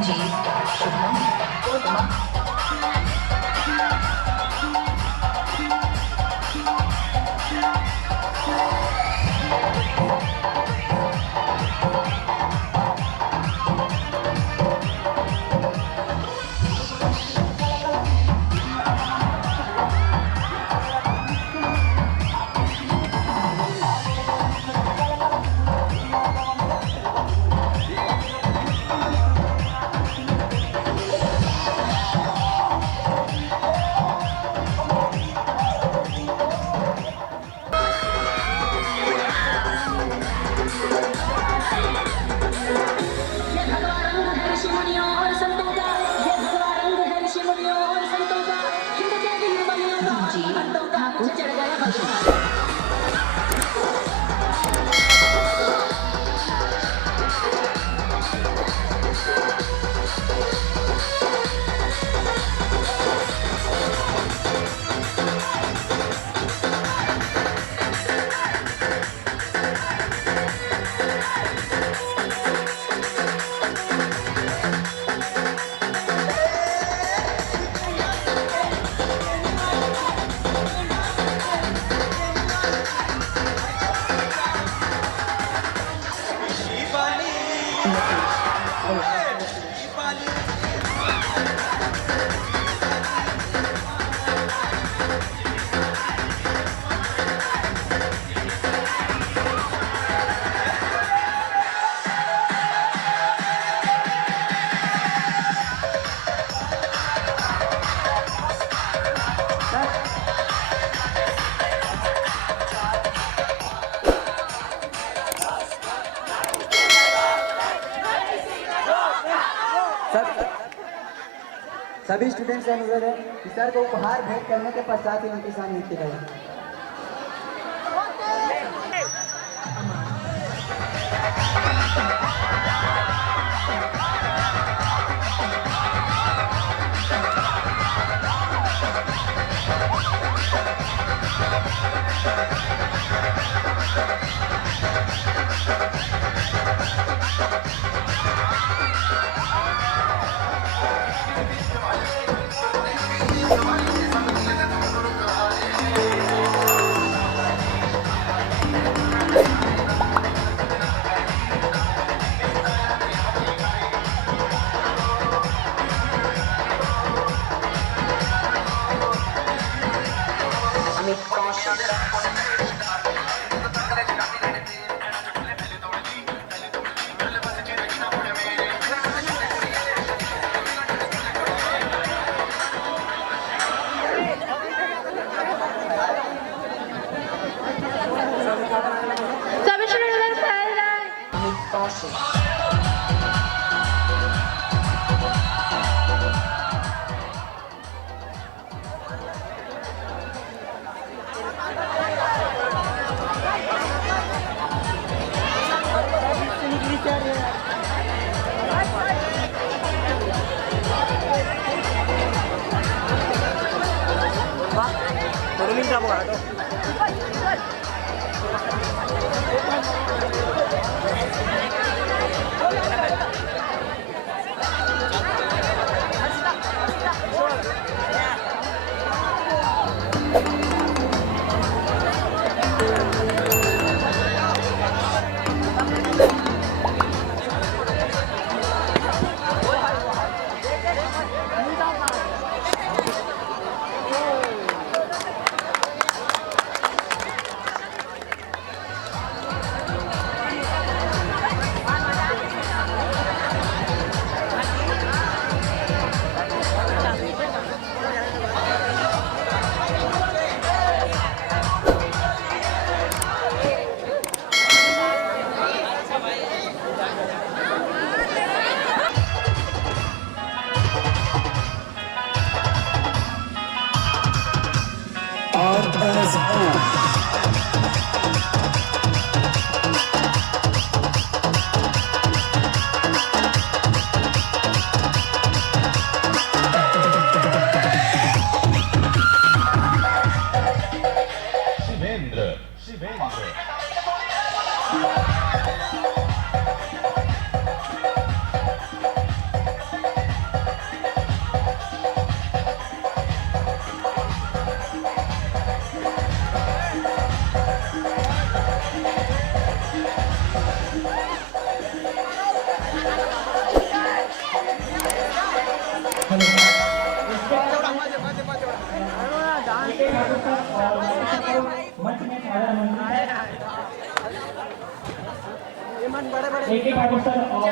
Ranjit, Shubham, Gotama. Ranjit, Thakur, सभी स्टूडेंट्स से अनुरोध है कि सर को उपहार भेंट करने के पश्चात ही उनकी शान नृत्य करें। एक एक ठाकुर सर और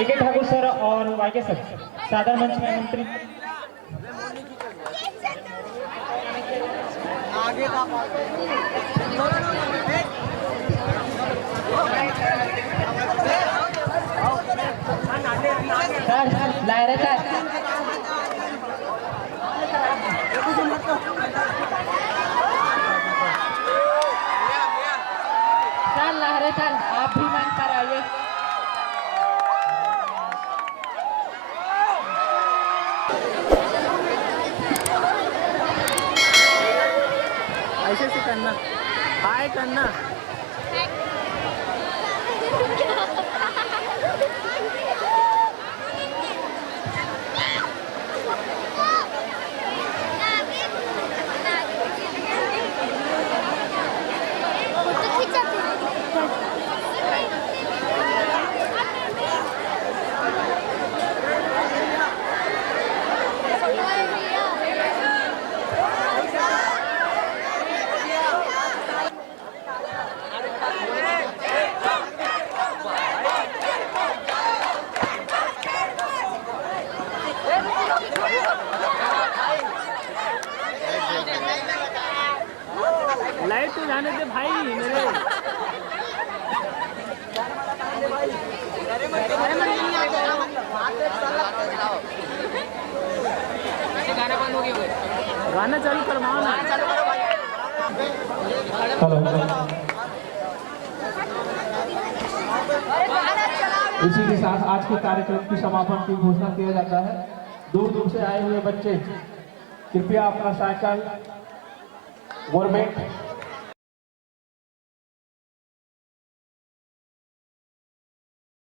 एक ठाकुर सर और वाईके सर साधारण मंच में मंत्री सर लायरे सर लहरे सर आप भी मंच पर आइए। ऐसे से करना, हाय करना। लाइट तो जाने दे भाई मेरे। गाना चालू करवाओ ना। इसी के साथ आज के कार्यक्रम की समापन की घोषणा किया जाता है। दूर दूर से आए हुए बच्चे कृपया अपना साइकिल गवर्नमेंट